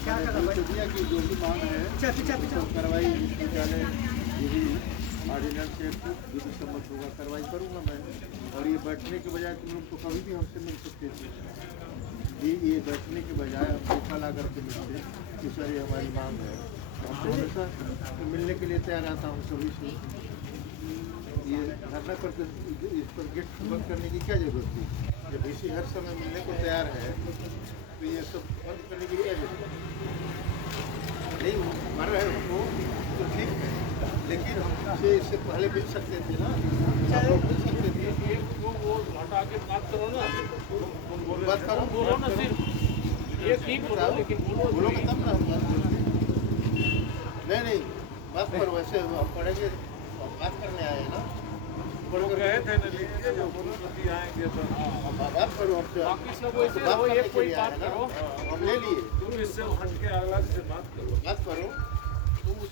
दिया कि जो भी मांग है तो कार्रवाई विद्यालय यही ऑर्डिनेंस से जो सम्मत होगा कार्रवाई करूँगा मैं। और ये बैठने के बजाय तुम लोग तो कभी भी हमसे मिल सकते थे, ये बैठने के बजाय हम देखा ला करके मिलते कि सर ये हमारी मांग है। हम तो हमेशा मिलने के लिए तैयार रहता हूँ सभी से। ये धरना करके इस पर गेट बंद करने की क्या जरूरत थी? जब इसी हर समय मिलने को तैयार है तो ये सब बंद करने की क्या जरूरत है? नहीं वो कर रहे हैं वो तो ठीक है, लेकिन हमसे इससे पहले मिल सकते थे ना, सब लोग मिल सकते थे। वो हटा के बात करो ना, बात करो, बोलो ना, सिर्फ ये ठीक बोलो, लेकिन बोलो तब ना हम बात करेंगे। नहीं बात करो, वैसे हम पढ़ेंगे, बात करने आए हैं ना, वो कहे थे ना लिखिए जो बोलो आएंगे तो बात करो हमसे। बाकी सब वैसे रहो, ये कोई बात करो, हम ले लिए, तुम इससे हट के अगला से बात करो,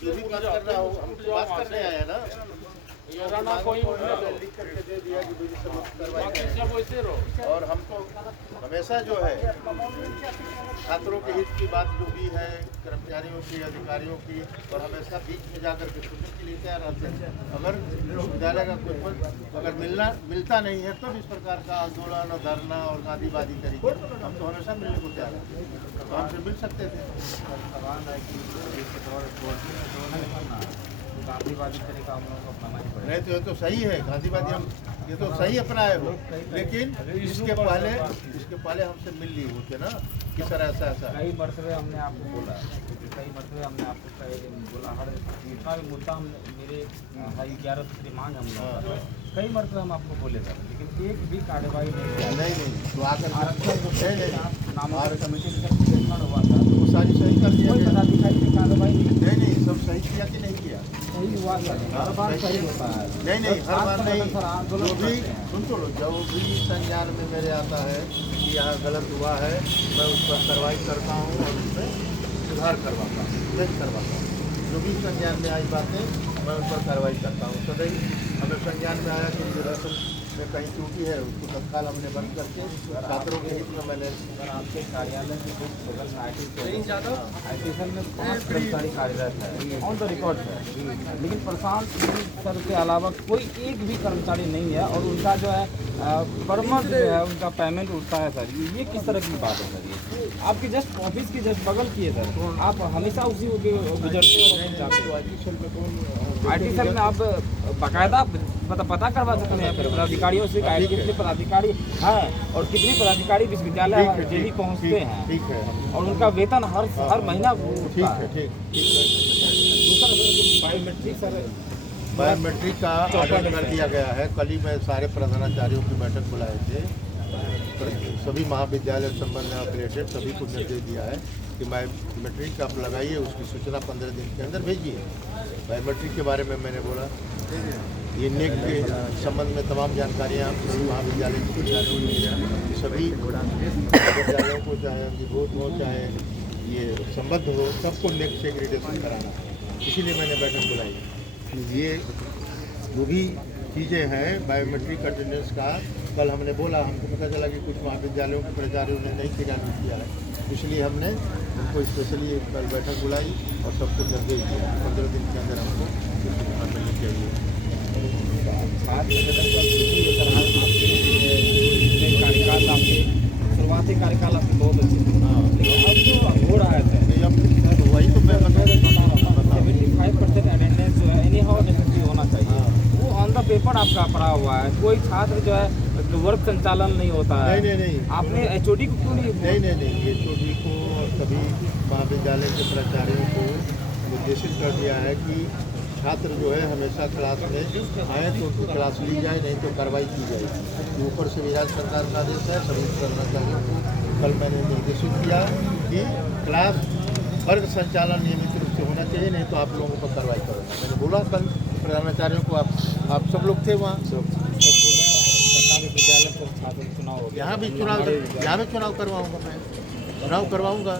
जो भी बात कर रहा हो, हम बात करने आए हैं ना। मेरा ना कोई लिख करके दे दिया कि मुझे सब करवाई बाकी सब वैसे रहो। और हमको हमेशा जो है छात्रों के हित की बात जो भी है, कर्मचारियों की, अधिकारियों की, और हमेशा बीच में जाकर के सुनने के लिए तैयार रहते हैं। अगर विश्वविद्यालय का कोई पद अगर मिलता नहीं है तो इस प्रकार का आंदोलन और धरना और गांधीवादी तरीके, हम तो हमेशा मिलने को तैयार रहते हैं, तो हमसे मिल सकते थे। गांधीवादी तरीका हम लोगों को अपनाना ही पड़ेगा। नहीं तो ये तो सही है, गांधीवादी हम ये तो सही अपनाए हो, लेकिन इसके पहले हमसे मिल लिए होते ना कि सर ऐसा कई मरतबे हमने आपको बोला, कई मरतबे हमने आपको बोला, हर जितना भी मुद्दा हम मेरे 11 की मांग हम कई मरतबे हम आपको बोले थे, लेकिन एक भी कार्रवाई नहीं तो आकर आरक्षण नाम कमेटी का हुआ था, वो सारी सही कर दिया, कोई पदाधिकारी की कार्रवाई नहीं सब सही किया कि नहीं किया? सही हुआ था, हर बार सही होता है। नहीं हर बार नहीं, जो भी सुन तो लो, जो भी संज्ञान में मेरे आता है कि यहाँ गलत हुआ है, मैं उस पर कार्रवाई करता हूँ और उसमें सुधार करवाता हूँ, नहीं करवाता हूँ। जो भी संज्ञान में आई बातें मैं उस पर कार्रवाई करता हूँ। सदैव हमें संज्ञान में आया कि दरअसल में कहीं त्रुटि है, उसको तत्काल हमने बंद करके छात्रों के हित में मैंने। आपके कार्यालय के बगल में IT सेल में 5 कर्मचारी कार्यरत है, ऑन द रिकॉर्ड है, लेकिन प्रशांत सर के अलावा कोई एक भी कर्मचारी नहीं है, और उनका जो है पर मंथ जो है उनका पेमेंट उठता है सर। ये किस तरह की बात है सर? ये आपके जस्ट ऑफिस की जस्ट बगल की है सर, आप हमेशा उसी गुजरते हो। IT सेल में आप बाकायदा पता करवा सकते हैं पदाधिकारियों से कितने पदाधिकारी हैं और कितने पदाधिकारी विश्वविद्यालय डेली पहुंचते हैं। ठीक है, और उनका वेतन हर महीना ठीक है। बायोमेट्रिक सर, बायोमेट्रिक का ऑर्डर कर दिया गया है। कल ही मैं सारे प्रधानाचार्यों की बैठक बुलाए थे, सभी महाविद्यालय संबंध में अपडेटेड सभी को निर्देश दिया है कि बायोमेट्रिक आप लगाइए, उसकी सूचना 15 दिन के अंदर भेजिए। बायोमेट्रिक के बारे में मैंने बोला, ये नेक के संबंध में तमाम जानकारियाँ महाविद्यालय की सभी विद्यालयों को, चाहे अंगीभूत हो चाहे ये संबद्ध हो, सबको नेक से ग्रेडेशन कराना, इसीलिए मैंने बैठक बुलाई। ये जो भी चीज़ें हैं बायोमेट्रिक अटेंडेंस का, कल हमने बोला, हमको पता चला कि कुछ महाविद्यालयों के प्राचार्यों ने नहीं क्रियान्वित किया है, इसलिए हमने उनको स्पेशली कल बैठक बुलाई और सबको निर्देश दिया 15 दिन के अंदर हमको मिलनी चाहिए। कार्यकाल आपके शुरुआती कार्यकाल आपके बहुत अच्छे थे, अब जो हो रहा है वही तो मैं बता रहा हूँ, 75% अटेंडेंस जो है एनी हाउ नेसेसरी होना चाहिए, वो ऑन द पेपर आपका पड़ा हुआ है। कोई छात्र जो है वर्क संचालन नहीं होता है। नहीं आपने HOD को क्यों नहीं HOD को और सभी महाविद्यालय के प्राचार्यों को निर्देशित कर दिया है कि छात्र जो है हमेशा क्लास में आए तो उनकी क्लास ली जाए, नहीं तो कार्रवाई की जाएगी। ऊपर से भी राज्य सरकार का आदेश है, सभी कर्मचारियों को कल मैंने निर्देशित किया कि क्लास वर्ग संचालन नियमित रूप से होना चाहिए, नहीं तो आप लोगों पर कार्रवाई करूँगा। मैंने बोला कल प्रधानाचार्यों को, आप सब लोग थे वहाँ, सरकारी विद्यालय पर छात्र चुनाव हो, यहाँ भी चुनाव करवाऊँगा, मैं चुनाव करवाऊँगा।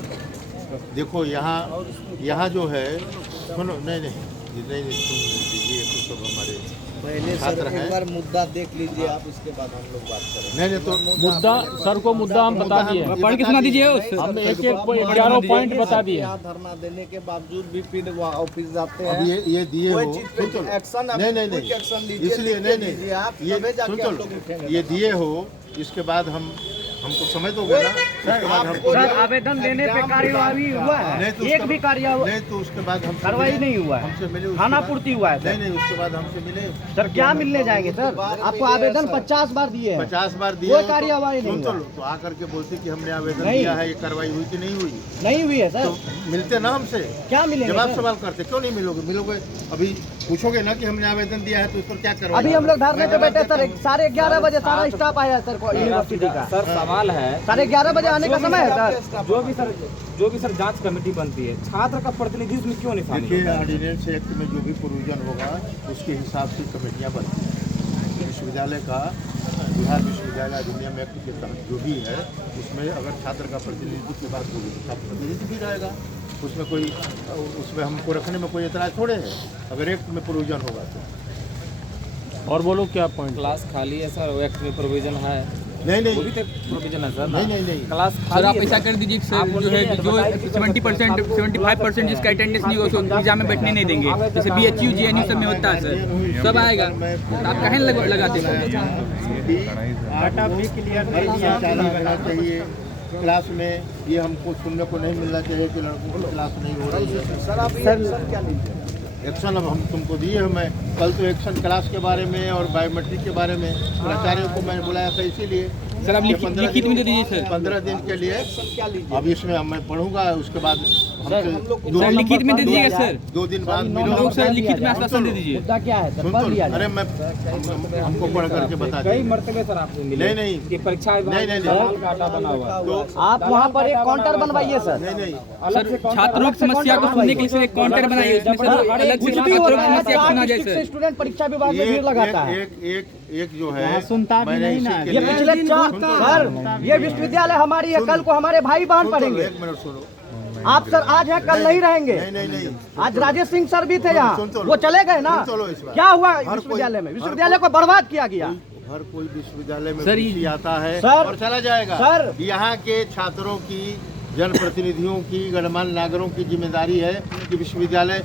देखो यहाँ जो है, सुनो, नहीं सुन लीजिए, तो सब हमारे पहले सर छात्र एक हैं। बार मुद्दा देख लीजिए आप, उसके बाद हम लोग बात करेंगे। नहीं तो मुद्दा सर को मुद्दा हम बता दिए, पढ़ के सुना दीजिए। हम एक 11 पॉइंट बता दिए। यहाँ धरना देने के बावजूद भी फिर वहाँ ऑफिस जाते हैं। अब ये दिए कोई हो, चीज पे सुन लो। एक्शन नहीं नहीं नहीं, एक्शन लीजिए, इसलिए लिख के नहीं दीजिए आप, ये तबे जाके सुन हम लो, लोग उठेंगे। ये दिए हो, इसके बाद हमको समझ दोगे ना, उसके बाद हम सर, आवेदन देने पे कार्यवाही हुआ नहीं है, तो एक भी कार्यवाही नहीं तो उसके बाद हम कार्रवाई नहीं हुआ है, हमसे मिले, उसके खाना बाद- पूर्ति हुआ है सर। नहीं उसके बाद हमसे मिले सर क्या मिलने जाएंगे सर? आपको आवेदन 50 बार दिए हैं, 50 बार दिए कोई हो तो- कार्यवाही नहीं सुन तो हुआ। लो, तो आकर के बोलते कि हमने आवेदन नहीं। दिया है, ये कार्रवाई हुई कि नहीं हुई, नहीं हुई है तो सर। मिलते ना हमसे, क्या मिलेंगे जवाब सर? सवाल करते, क्यों नहीं मिलोगे? अभी पूछोगे ना कि हमने आवेदन दिया है तो इस पर क्या करवाई? अभी हम लोग धरने पे बैठे सर, 11:30 बजे सारा स्टाफ आया सर यूनिवर्सिटी का। सर सवाल है 11:30 बजे आने का समय है सर। जो भी सर जांच कमेटी बनती है, छात्र का प्रतिनिधित्व क्यों नहीं शामिल देखिए, होता है? ऑर्डिनेंस एक्ट में जो भी प्रोविजन होगा उसके हिसाब से कमेटियाँ बनती हैं। विश्वविद्यालय का बिहार विश्वविद्यालय अधिनियम एक्ट के तहत जो भी है, उसमें अगर छात्र का प्रतिनिधित्व की बात होगी तो छात्र प्रतिनिधित्व भी रहेगा, उसमें हमको रखने में कोई एतराज़ थोड़े है, अगर एक्ट में प्रोविजन होगा तो। और बोलो क्या पॉइंट? क्लास खाली है सर, वो एक्ट में प्रोविजन है, नहीं वो भी तो प्रोविजन है सर। नहीं क्लास सर आप खाली ऐसा है। कर दीजिए आप जो है बोलिए, जो बताइए, 70% 75% जिसका अटेंडेंस नहीं हो उसको एग्जाम में बैठने नहीं देंगे, जैसे BHU GNU सब में होता है सर, सब आएगा। आप कहें लगाते डाटा भी क्लियर नहीं होना चाहिए क्लास में, ये हमको सुनने को नहीं मिलना चाहिए कि लड़कों की क्लास नहीं हो रही है। सर आप एक्शन क्या लीजिए? एक्शन अब हम तुमको दिए हैं, मैं कल तो एक्शन क्लास के बारे में और बायोमेट्रिक के बारे में प्राचार्य को मैंने बुलाया था, इसीलिए सर आप ये लिखित में दे दीजिए सर। 15 दिन के लिए। अब इसमें मैं पढ़ूंगा, उसके बाद सर लिखित में दे दीजिएगा सर, 2 दिन बाद हम मिलो। लोग सर लिखित में आश्वासन दे दीजिए। मुद्दा क्या है सर? सुन पढ़ तो, लिया अरे जाए। मैं हमको पढ़ करके बता कई दें। मरतबे सर आपको मिले नहीं। कि परीक्षा विभाग नहीं, में नहीं, सवाल का आटा बना हुआ है। तो आप वहाँ पर एक काउंटर बनवाइए सर। नहीं अलग से सर छात्रों की समस्या को सुनने के लिए एक काउंटर बनाइए, उसमें सर अलग से कुछ भी छात्रों होता की है, समस्या को सुना जाए 4 डिस्ट्रिक्ट सर। से स्टूडेंट परीक्षा विभाग में भीड़ लगाता है। एक जो है सुनता भी मैंने नहीं इसी ना। के ये लिए- पिछले सर, ये विश्वविद्यालय हमारी है, कल को हमारे भाई बहन सुन तो लो, पढ़ेंगे। 1 मिनट सुनो। आप सर आज हैं, कल नहीं रहेंगे। नहीं आज राजेश सिंह सर भी थे यहाँ, सुन तो लो। वो चले गए ना। सुन तो लो इस बार। क्या हुआ हर विश्वविद्यालय में? कोई- विश्वविद्यालय को बर्बाद किया गया। हर कोई विश्वविद्यालय में सर, भर्ती आता है सर, और चला जाएगा। सर, यहाँ के छात्रों की, जनप्रतिनिधियों की, गणमान्य नागरिकों की जिम्मेदारी है कि विश्वविद्यालय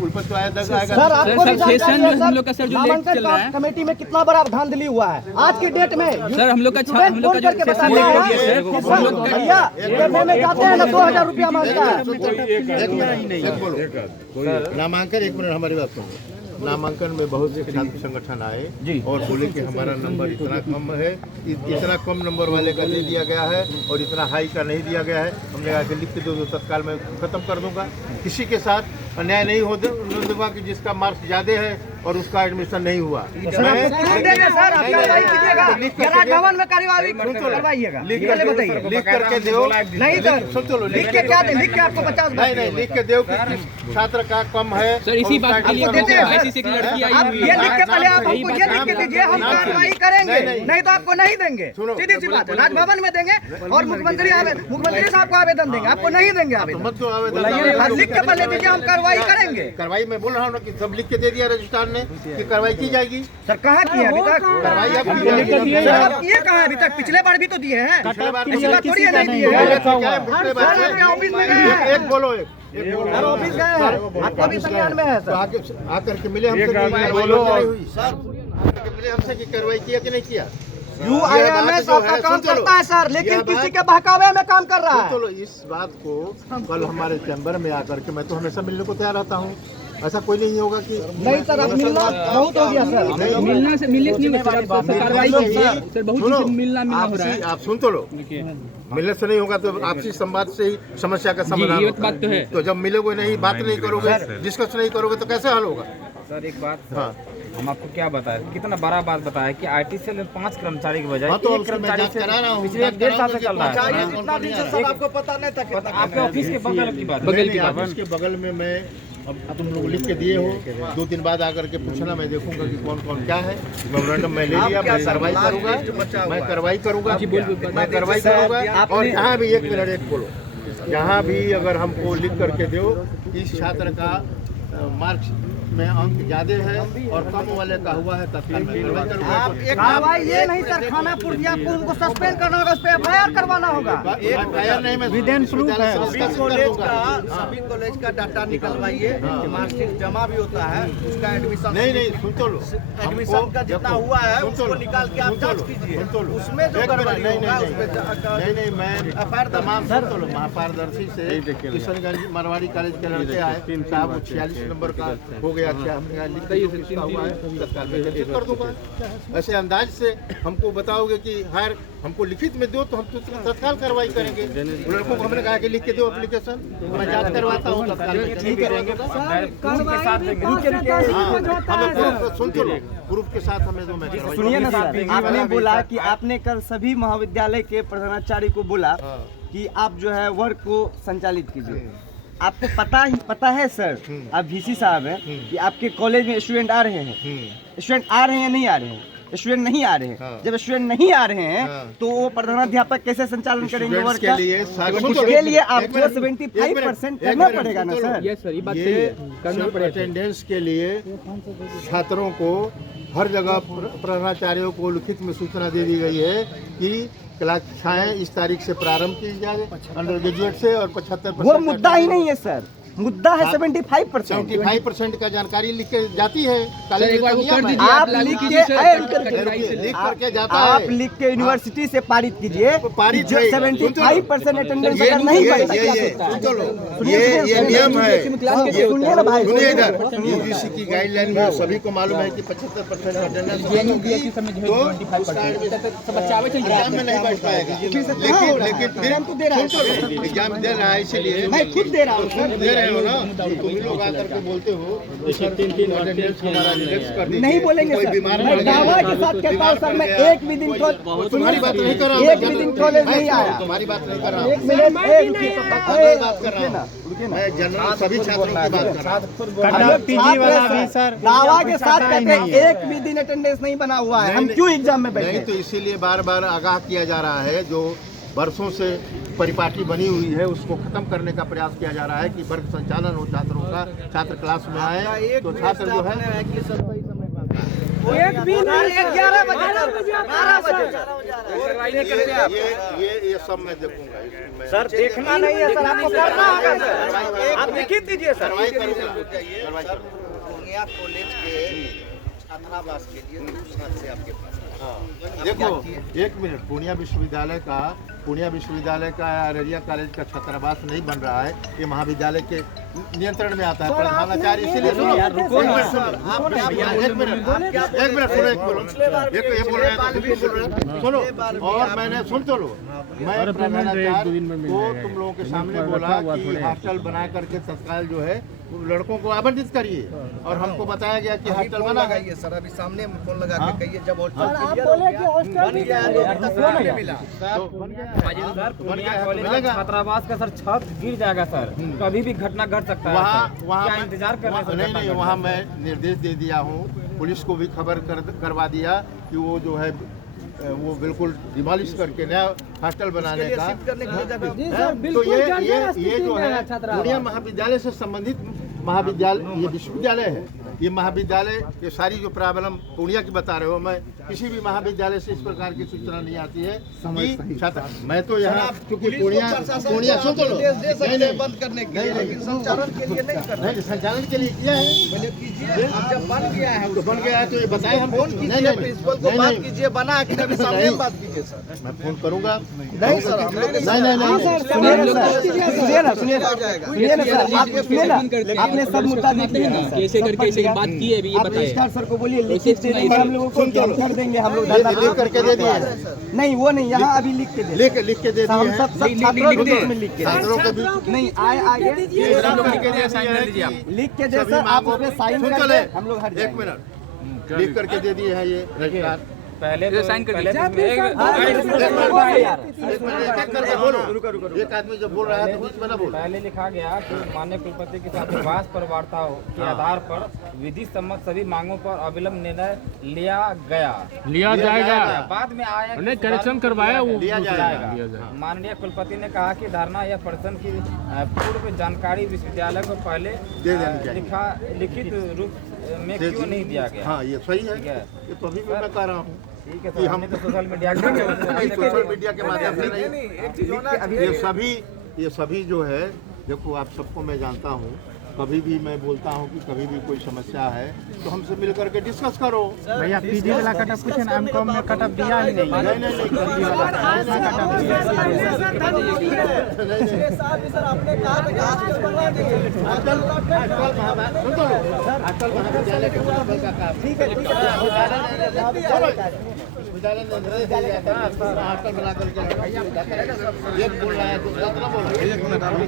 कुलपति आएगा। सर आपको सर, भी जानकारी सेशन है जो हम लोग का सर जो लेट नामांकन चल रहा है। कमेटी में कितना बड़ा धांधली हुआ है आज की डेट में। सर हम लोग का स्टूडेंट हम लोग फोन का करके जो बताते सेशन हैं लेट है कि सर, हम सर लोग का भैया एमए में जाते हैं ना 2000 रुपया मांगता है। नामांकन, 1 मिनट हमारी बात सुनो। नामांकन में बहुत से छात्र संगठन आए और बोले कि हमारा नंबर इतना कम है, इतना कम नंबर वाले का दे दिया गया है और इतना हाई का नहीं दिया गया है। हमने कहा कि लिख के दो, तत्काल मैं खत्म कर दूंगा। किसी के साथ अन्याय नहीं होगा कि जिसका मार्क्स ज्यादा है और उसका एडमिशन नहीं हुआ। सर आप कार्रवाई कीजिएगा, राजभवन में कार्यवाही करवाइएगा। लिख करके दो। नहीं सर, सुन तो लो, लिख के क्या दे? लिख के आपको 50 नहीं लिख के दो कि किस छात्र का कम है। सर इसी और बात के लिए उसका देते हैं, एडमिशन ICC की लड़की आई आप हुई ये है। लिख के पहले आप हमको ये लिख के दीजिए, हम कार्रवाई करेंगे, नहीं तो आपको नहीं देंगे। सुनो, सीधी सी बात है, राजभवन में देंगे और मुख्यमंत्री साहब को आवेदन देंगे, आपको नहीं देंगे आवेदन। मत दो आवेदन। लिख के पहले दीजिए, हम कार्रवाई करेंगे। कार्रवाई मैं बोल रहा हूँ ना कि सब लिख के दे दिया रजिस्ट्रार ने कि कार्रवाई की जाएगी। सर कहाँ किए अभी तक? कार्रवाई अब की जाएगी। सर आप किए कहाँ अभी तक? पिछले बार भी तो दिए हैं, पिछले बार ऐसी बात थोड़ी है नहीं दिए क्या हैं। है, पिछले बार सर, से- ऑफिस में गए हैं। एक बोलो, एक बोलो। सर ऑफिस गए हैं, आपको अभी संज्ञान में है तो सर। आके आकर के मिले हमसे कि कार्रवाई बोलो। नहीं हुई। सर आकर के मिले हमसे कि कार्रवाई किया कि नहीं किया। UIMS आपका काम करता है सर, लेकिन किसी के बहकावे में काम कर रहा है। तो इस बात को कल हमारे चैम्बर में आकर के, मैं तो हमेशा मिलने को तैयार रहता हूँ, ऐसा कोई नहीं होगा कि नहीं सर, अब मिलना बहुत हो गया सर। मिलने से मिलने से नहीं होगा सर, कार्रवाई कीजिए सर, बहुत सुनो, दिन से मिलना हो रहा है। आप सुन तो लो। मिलने से नहीं होगा तो आपसी संवाद से ही समस्या का समाधान ये होता बात तो है। तो जब मिलोगे नहीं, बात नहीं करोगे, डिस्कस नहीं करोगे तो कैसे हल होगा। सर एक बात हाँ हम आपको क्या बताएं, कितना बड़ा बात बताया कि ITCL में 5 कर्मचारी की बजाय हाँ, तो एक उसको मैं कर्मचारी जांच से करा रहा हूँ। पिछले 1.5 साल से चल रहा जांच है। कितना दिन से सब आपको पता नहीं था कितना आपके ऑफिस के बगल की बात है। बगल की आप बात। इसके बगल में मैं, अब तुम लोग लिख के दिए हो, 2 दिन बाद आकर के पूछना, मैं देखूंगा कि कौन कौन क्या है। मेमोरेंडम मैं ले लिया, मैं कार्रवाई करूंगा, मैं कार्रवाई करूंगा, मैं कार्रवाई करूंगा। और यहाँ भी 1 मिनट एक बोलो, यहाँ भी अगर हमको लिख करके दो इस छात्र का मार्क्स उसमें अंक ज्यादा है और कम वाले का हुआ है तत्काल में कार्रवाई करूंगा। आप एक कार्रवाई ये नहीं सर, खानापुर दिया आपको उनको सस्पेंड करना होगा, उस पर एफआईआर करवाना होगा। FIR नहीं, मैं विश्वविद्यालय से सभी कॉलेज का डाटा निकलवाइए, मार्कशीट जमा भी होता है, उसका एडमिशन नहीं सुन तो लो, एडमिशन का जितना हुआ है उसको निकाल के आप जांच कीजिए, उसमें जो गड़बड़ी होगा उस पे नहीं मैं एफआईआर तमाम सुन तो लो, महापारदर्शी से किशनगंज मारवाड़ी कॉलेज के लड़के आए साहब, 46 नंबर का हो गया, क्या हमने लिख दिया हुआ है, तत्काल में जल्दी कर दूंगा। ऐसे अंदाज से हमको बताओगे कि हर हमको लिखित में दो तो हम तो तत्काल कार्रवाई करेंगे। उन लड़कों को हमने कहा कि लिख के दो एप्लीकेशन, मैं जांच करवाता हूँ, तत्काल में ठीक करेंगे। सुन तो लो, प्रूफ के साथ हमें दो, मैं सुनिए ना सर, आपने बोला कि आपने कल सभी महाविद्यालय के प्रधानाचार्य को बोला कि आप जो है वर्ग को संचालित कीजिए। आपको पता है सर, आप VC साहब हैं कि आपके कॉलेज में स्टूडेंट आ रहे हैं, स्टूडेंट आ रहे हैं नहीं आ रहे हैं, स्टूडेंट नहीं आ रहे हैं। जब स्टूडेंट नहीं आ रहे हैं तो वो प्रधानाध्यापक कैसे संचालन करेंगे वर्ग का? उसके लिए आपको 75% करना पड़ेगा ना सर। यस सर, ये बात सही है, करना पड़ेगा। अटेंडेंस के लिए छात्रों को हर जगह प्रधानाचार्यों को लिखित में सूचना दे दी गई है कि कक्षाएं इस तारीख से प्रारंभ की जाए अंडर ग्रेजुएट से, और 75% वो मुद्दा ही नहीं है सर, मुद्दा है 75% का जानकारी लिख के जाती है सर, एक बार वो कर दीजिए, आप लिख के लिख करके जाता है। आप लिख के यूनिवर्सिटी से पारित कीजिए, पारित जो 75% अटेंडेंस अगर नहीं ये नियम है। सुनिए ना भाई, सुनिए इधर, यूजीसी की गाइडलाइन में सभी को मालूम है कि 75% अटेंडेंस में नहीं बैठ पाएगा, लेकिन फिर हम तो दे रहा हूँ, एग्जाम दे रहा है, इसलिए मैं खुद दे रहा हूँ दे रहे हो ना, तुम ही लोग आकर के बोलते हो अटेंडेंस हमारा रिजेक्ट कर दीजिए, नहीं बोलेंगे कोई सर, बीमार मैं दावा के साथ कहता हूँ सर, मैं एक भी दिन तुम्हारी बात नहीं कर रहा हूँ, एक भी दिन कॉलेज नहीं आया। तुम्हारी बात नहीं कर रहा हूँ, एक मिनट बात कर रहा हूँ, मैं जनरल सभी छात्रों की बात कर रहा हूँ। दावा के साथ कहते हैं एक भी दिन अटेंडेंस नहीं बना हुआ है, हम क्यों एग्जाम में नहीं बैठे? तो इसीलिए बार बार आगाह किया जा रहा है, जो वर्षों से परिपाटी बनी हुई है उसको खत्म करने का प्रयास किया जा रहा है कि वर्ग संचालन हो छात्रों का, छात्र क्लास में आए तो छात्र जो है 11 बजे ये सब मैं देखूंगा सर, देखना नहीं है सर, आपको करना होगा सर, आप लिखित दीजिए सर। कार्रवाई करूंगा। पूर्णिया कॉलेज के छात्रावास के लिए सूचना से आपके पास देखो एक मिनट, पूर्णिया विश्वविद्यालय का अररिया कॉलेज का छात्रावास नहीं बन रहा है, ये महाविद्यालय के नियंत्रण में आता है प्रधानाचार्य, इसीलिए सुनो एक मिनट सुनो, और मैंने सुन तो लो, मैं प्रधानाचार्य को तुम लोगों के सामने बोला कि हॉस्टल बना करके तत्काल जो है लड़कों को आवंटित करिए, और हमको बताया गया कि हॉस्टल बना है। सर अभी सामने फोन लगा के कहिए जब आप बोले कि हॉस्टल मिला मिलेगा छात्रावास का सर छत गिर जाएगा सर, कभी भी घटना घट सकता है। वहाँ क्या इंतजार कर रहे हैं? नहीं, वहाँ मैं निर्देश दे दिया हूँ, पुलिस को भी खबर करवा दिया कि वो जो है वो बिल्कुल डिमोलिश करके नया हॉस्टल बनाने का। तो ये जो है पूर्णिया महाविद्यालय से संबंधित महाविद्यालय, ये विश्वविद्यालय है, ये महाविद्यालय ये सारी जो प्रॉब्लम पूर्णिया की बता रहे हो, मैं किसी भी महाविद्यालय से इस प्रकार की सूचना नहीं आती है कि छात्र, मैं तो यहाँ क्योंकि पूर्णिया सुन तो लो, नहीं बंद करने के लिए, लेकिन संचालन के लिए नहीं करना। नहीं, संचालन के लिए किया है, पहले कीजिए, अब जब बन गया है तो बन गया है तो ये बताए हम फोन कीजिए प्रिंसिपल को, बात कीजिए, बना कि अभी सामने बात कीजिए सर। मैं फोन करूँगा। नहीं सर, हम लोग आपने सब मुद्दा देख लिया ना, कैसे करके ऐसे बात की है अभी ये बताइए। रजिस्ट्रार सर को बोलिए लिखित दे देंगे हम लोगों को, कर देंगे हम लोग लिख करके दे दिए, नहीं वो नहीं, यहाँ अभी लिख के दे, लिख के दे हम दिए सब छात्रों के बीच में लिख के छात्रों के बीच नहीं आए आगे लिख के दे दिए हैं कि लिख के दे सर, आप उसमें साइन सुन कर तो ले, दें, हम लोग हट एक जाएंगे। मिनट लिख करके दे दिए हैं ये रजिस्ट्रार। पहले साइन कर दीजिए। एक आदमी जब बोल रहा है तो बीच में ना बोल। पहले लिखा गया कि माननीय कुलपति के साथ विवाद पर वार्ताओं के आधार पर विधि सम्मत सभी मांगों पर अविलंब निर्णय लिया जाएगा। बाद में आया कि करेक्शन करवाया वो लिया जाएगा। माननीय कुलपति ने कहा कि धारणा या प्रश्न की पूर्व जानकारी विश्वविद्यालय को पहले दे देनी चाहिए। लिखित रूप में क्यों नहीं दिया गया? हाँ ये सही है, ठीक है। ये तो अभी भी मैं कह रहा हूँ ठीक है कि सर, हम हमने तो सोशल मीडिया के नहीं, सोशल मीडिया के माध्यम से नहीं, ये सभी जो है, देखो आप सबको मैं जानता हूँ, कभी भी मैं बोलता हूँ कि कभी भी कोई समस्या है तो हमसे मिल करके डिस्कस करो। भैया पीडी वाला कटअप कुछ ना हमको में कटअप दिया ही नहीं। नहीं सर आपने कहा था कि आजकल बनवा देंगे। आजकल महाविद्यालय के प्रिंसिपल का काम, ठीक है विद्यालय हॉस्टल बना करके ये बोल रहा है, दूसरा बोल रहा है।